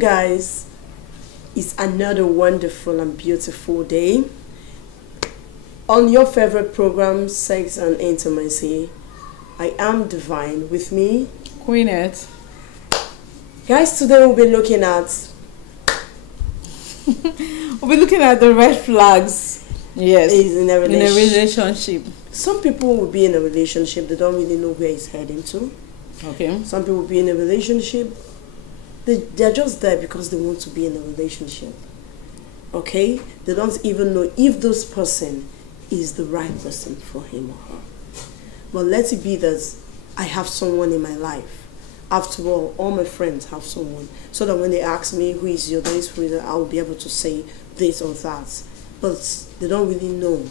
guys? It's another wonderful and beautiful day on your favorite program, Sex and Intimacy. I am Divine. With me, Queenette. Guys, today we'll be looking at the red flags. Yes, in a relationship. Some people will be in a relationship, they don't really know where it's heading to. Okay. Some people will be in a relationship, they're just there because they want to be in a relationship. Okay? They don't even know if this person is the right person for him or her. But let it be that I have someone in my life. After all my friends have someone. So that when they ask me who is your this, who is that, I will be able to say this or that. But they don't really know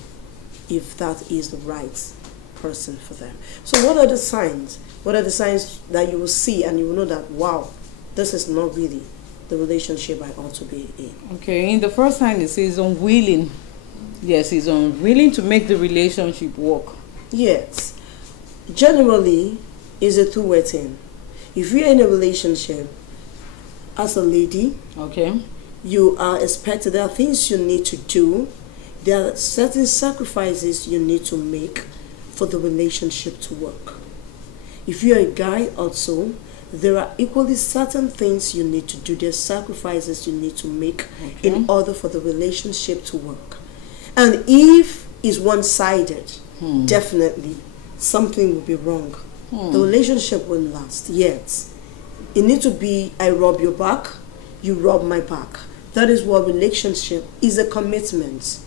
if that is the right person for them. So what are the signs? What are the signs that you will see and you will know that, wow, this is not really the relationship I ought to be in? Okay, in the first sign it says unwilling. Yes, he's unwilling to make the relationship work. Yes. Generally, it's a two-way thing. If you're in a relationship, as a lady, okay, you are expected, there are things you need to do. There are certain sacrifices you need to make for the relationship to work. If you're a guy also, there are equally certain things you need to do. There are sacrifices you need to make in order for the relationship to work. And if it's one-sided, definitely something will be wrong. The relationship won't last. Yet, it needs to be, I rub your back, you rub my back. That is what relationship is, a commitment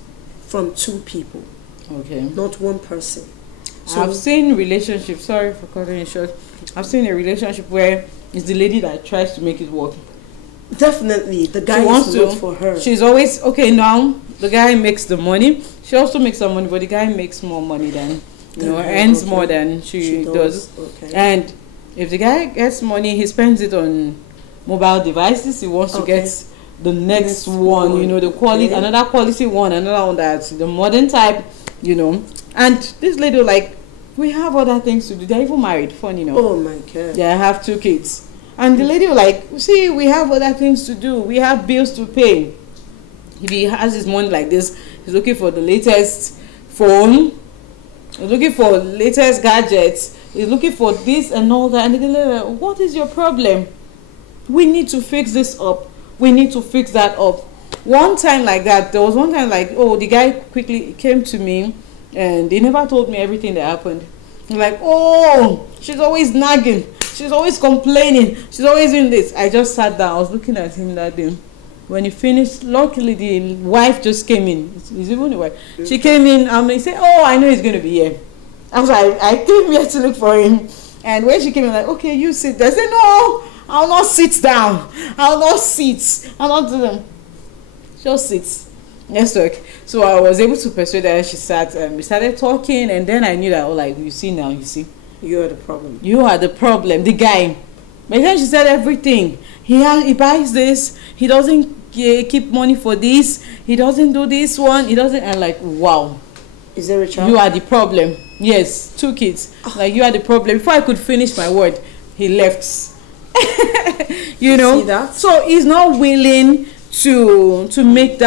from two people. Okay. Not one person. So I've seen relationships, sorry for cutting it short, I've seen a relationship where it's the lady that tries to make it work. Definitely, the guy wants to work for her. She's always, okay, now the guy makes the money. She also makes some money, but the guy makes more money than, earns more than she does. Okay. And if the guy gets money, he spends it on mobile devices. He wants to get the next one, the quality, another quality one, another one that's the modern type, And this lady, like, we have other things to do. They're even married, funny enough. Oh my God. Yeah, I have 2 kids. And the lady was like, see, we have other things to do. We have bills to pay. If he has his money like this, he's looking for the latest phone. He's looking for latest gadgets. He's looking for this and all that. And the lady like, what is your problem? We need to fix this up. We need to fix that up. One time like that, there was one time like, the guy quickly came to me and they never told me everything that happened. Like, she's always nagging. She's always complaining. She's always doing this. I just sat down. I was looking at him that day. When he finished, luckily the wife just came in. It's even the wife. She came in and he said, I know he's going to be here. I was like, I came here to look for him. And when she came in, like, okay, you sit there. I said, no, I'll not sit down. I'll not sit. I'll not do them. Just sit. Let's talk. So I was able to persuade her. She sat and we started talking, and then I knew that, you see, you are the problem. You are the problem. The guy. But then she said everything. He buys this. He doesn't keep money for this. He doesn't do this one. He doesn't. And like, wow. Is there a child? You are the problem. Yes, 2 kids. Like, you are the problem. Before I could finish my word, he left. See that? So he's not willing to make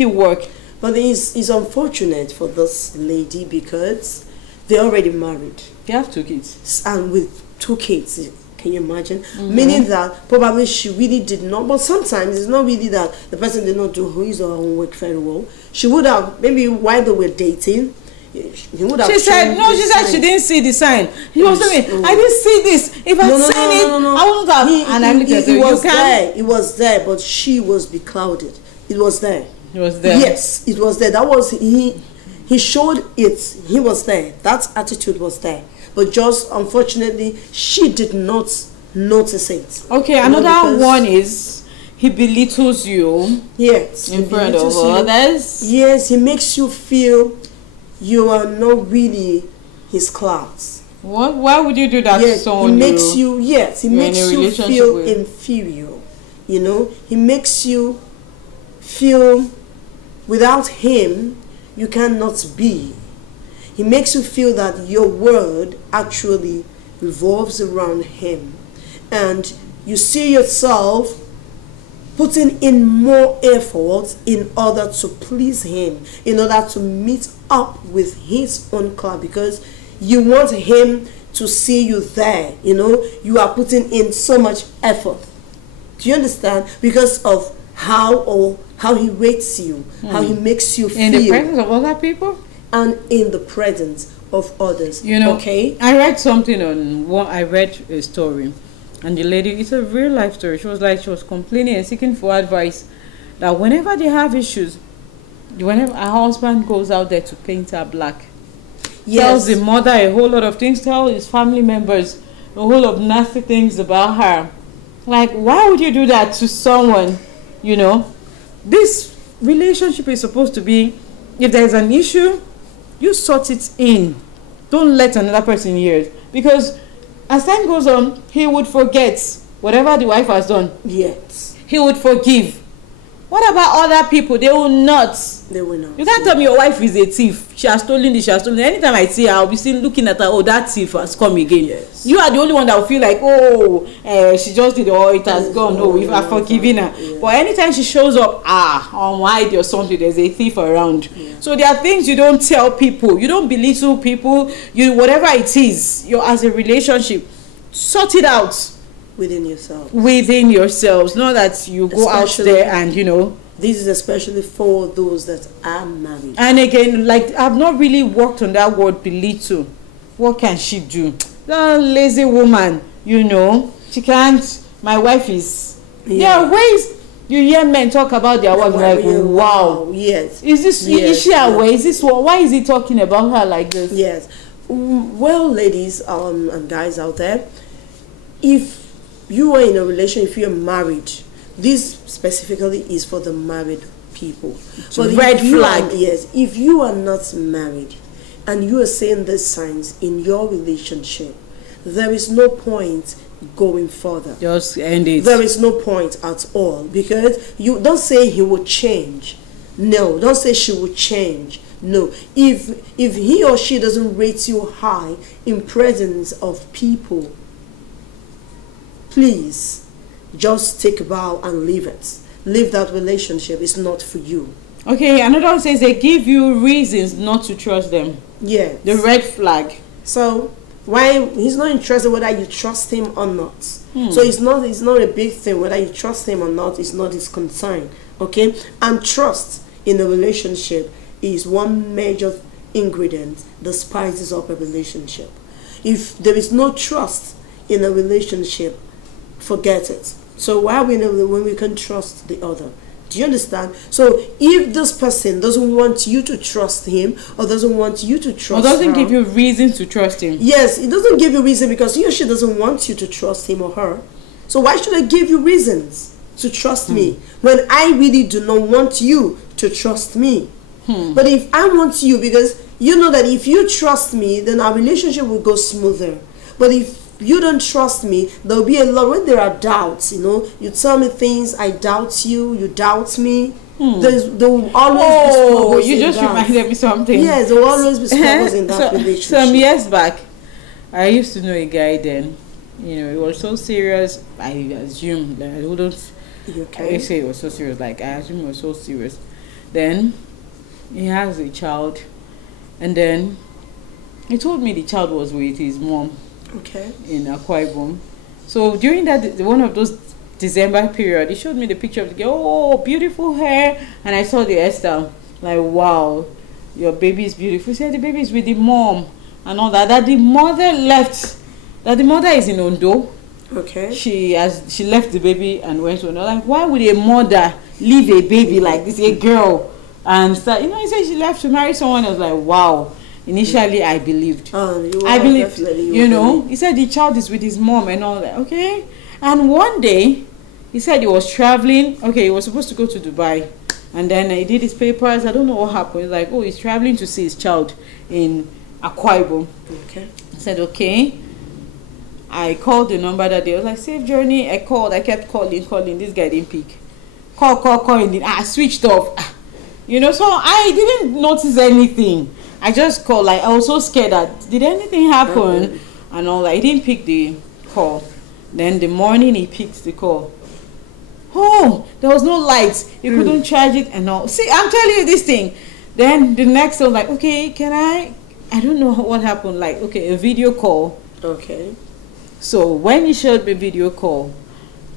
it work. But it's unfortunate for this lady because they're already married. They have 2 kids. And with 2 kids, can you imagine? Meaning that probably she really did not, but sometimes it's not really that the person did not do his or her homework very well. She would have, maybe while they were dating, he would have. She said she didn't see the sign. He was telling me, I didn't see this. If I'd seen it, I wouldn't have. And I looked at her. It was there, but she was beclouded. It was there. It was there. Yes, it was there. That was he showed it. He was there. That attitude was there. But just unfortunately, she did not notice it. Okay, another one is he belittles you. Yes, in front of others. Yes, he makes you feel you are not really his class. What? Why would you do that to someone? He makes you feel inferior. He makes you feel without him you cannot be. He makes you feel that your world actually revolves around him, and you see yourself putting in more effort in order to please him, in order to meet up with his own cloud, because you want him to see you there. You are putting in so much effort. Do you understand? Because of how he rates you, how he makes you feel in the presence of other people and in the presence of others. Okay, I read something I read a story, and the lady, it's a real life story. She was complaining and seeking for advice that whenever they have issues, whenever her husband goes out there to paint her black, tells the mother a whole lot of things, tell his family members a whole lot of nasty things about her. Like, why would you do that to someone? This relationship is supposed to be, if there's an issue, you sort it in. Don't let another person hear it. Because as time goes on, he would forget whatever the wife has done. Yes. He would forgive. What about other people? They will not. They will not. You can't tell me your wife is a thief. She has stolen this, she has stolen. Anytime I see her, I'll be still looking at her. Oh, that thief has come again. Yes. You are the only one that will feel like, she just did, or it has gone. Oh, we have forgiven her. Yeah. But anytime she shows up, on wide or something, there's a thief around. Yeah. So there are things you don't tell people. You don't belittle people. Whatever it is, as a relationship, sort it out. Within yourself. Within yourselves. Not that you go out there and, This is especially for those that are married. And again, like, I've not really worked on that word belittle. What can she do? The lazy woman, she can't. My wife is. There are ways you hear men talk about their wife, like, wow. Yes. Is she aware? Is this why is he talking about her like this? Yes. Well, ladies and guys out there, if you are in a relationship, if you're married, this specifically is for the married people. So red flag. Yes. If you are not married and you are seeing these signs in your relationship, there is no point going further. Just end it. There is no point at all, because you don't say he will change. No, don't say she will change. No. If he or she doesn't rate you high in presence of people, please just take a bow and leave it. Leave that relationship. It's not for you. Okay, another one says they give you reasons not to trust them. Yes. The red flag. So why he's not interested whether you trust him or not. So it's not a big thing whether you trust him or not. It's not his concern. Okay? And trust in a relationship is one major ingredient that spices up a relationship. If there is no trust in a relationship, forget it. So why when we can trust the other? Do you understand? So if this person doesn't want you to trust him, or doesn't want you to trust or doesn't her, give you reason to trust him. Yes, it doesn't give you reason, because he or she doesn't want you to trust him or her. So why should I give you reasons to trust me when I really do not want you to trust me? But if I want you, because you know that if you trust me, then our relationship will go smoother. But if you don't trust me, there'll be a lot when there are doubts. You tell me things, I doubt you, you doubt me. There will always be struggles. You just reminded me something. Yes, there will always be struggles in that relationship. Some years back, I used to know a guy then. He was so serious. I assume that I wouldn't. Okay. I say it was so serious. Like, I assume it was so serious. Then he has a child, and then he told me the child was with his mom. Okay. In Akwa Ibom. So during that one of those December period, he showed me the picture of the girl. Oh, beautiful hair, and I saw the hairstyle. Like, wow, your baby is beautiful. He said the baby is with the mom and all that. That the mother left. That the mother is in Ondo. Okay. She left the baby and went to Ondo. Like, why would a mother leave a baby like this, a girl, and start? He said she left to marry someone. I was like, wow. Initially, I believed. I believed. He said the child is with his mom and all that. Okay. And one day, he said he was traveling. Okay, he was supposed to go to Dubai. And then he did his papers. I don't know what happened. He's like, he's traveling to see his child in Akwa Ibom. Okay. I said, okay. I called the number that day. I was like, safe journey. I called. I kept calling. This guy didn't pick. Call. I switched off. So I didn't notice anything. I just called, like, I was so scared that, did anything happen? And all that. He didn't pick the call. Then the morning he picked the call. Oh, there was no lights. You couldn't charge it and all. See, I'm telling you this thing. Then the next one, like, okay, can I don't know what happened. Like, okay, a video call. Okay. So when he showed me video call,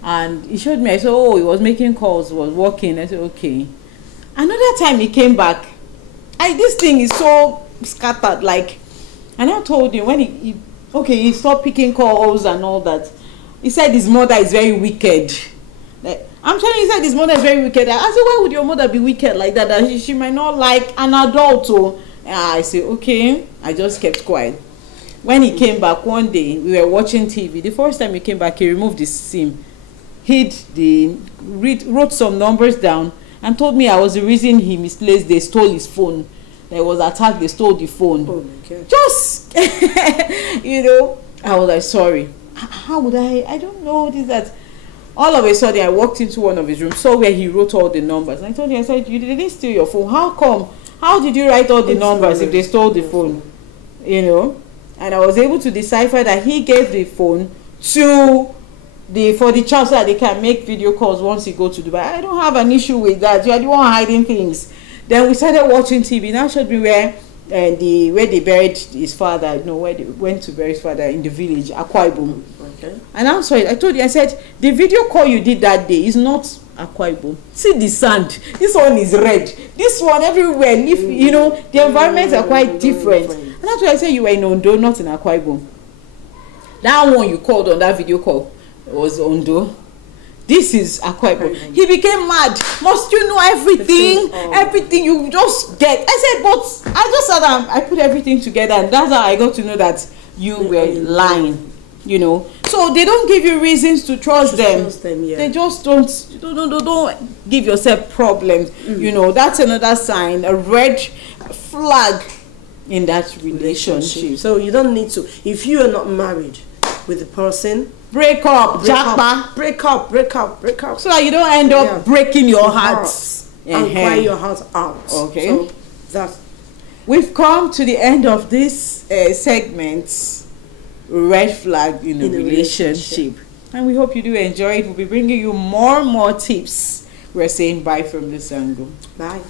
and he showed me, I said, oh, he was making calls, was working. I said, okay. Another time he came back, this thing is so scattered, like, and I told him when he stopped picking calls and all that. He said his mother is very wicked. Like, I'm telling you, he said his mother is very wicked. I said, why would your mother be wicked like that? That she might not like an adult. So I said, okay. I just kept quiet. When he came back one day, we were watching TV. The first time he came back, he removed the SIM, wrote some numbers down, and told me I was the reason he misplaced. They stole his phone. There was attack. They stole the phone. Oh my God. Just I was like, sorry. How would I don't know this, that. All of a sudden, I walked into one of his rooms, saw where he wrote all the numbers. And I told him, I said, you didn't steal your phone. How come? How did you write all the numbers if they stole the phone? And I was able to decipher that he gave the phone for the child so that they can make video calls once he go to Dubai. I don't have an issue with that. You are the one hiding things. Then we started watching TV. Now showed me where they buried his father. Where they went to bury his father in the village, Akwa Ibom. Okay. And I'm sorry, I told you, I said, the video call you did that day is not Akwa Ibom. See the sand. This one is red. This one everywhere. The environments are quite different. And that's why I said you were in Ondo, not in Akwa Ibom. That one you called on that video call was Ondo. This is Akwa Ibom. He became mad. Must you know everything? Everything you just get. I said, but I just said I put everything together, and that's how I got to know that you were lying. So they don't give you reasons to trust them. Yeah. They just don't give yourself problems. That's another sign, a red flag in that relationship. So you don't need to, if you are not married with the person, break up. Break up. So that you don't end up breaking your heart and cry your heart out. Okay. So that's. We've come to the end of this segment. Red flag in a relationship. And we hope you do enjoy it. We'll be bringing you more tips. We're saying bye from this angle. Bye.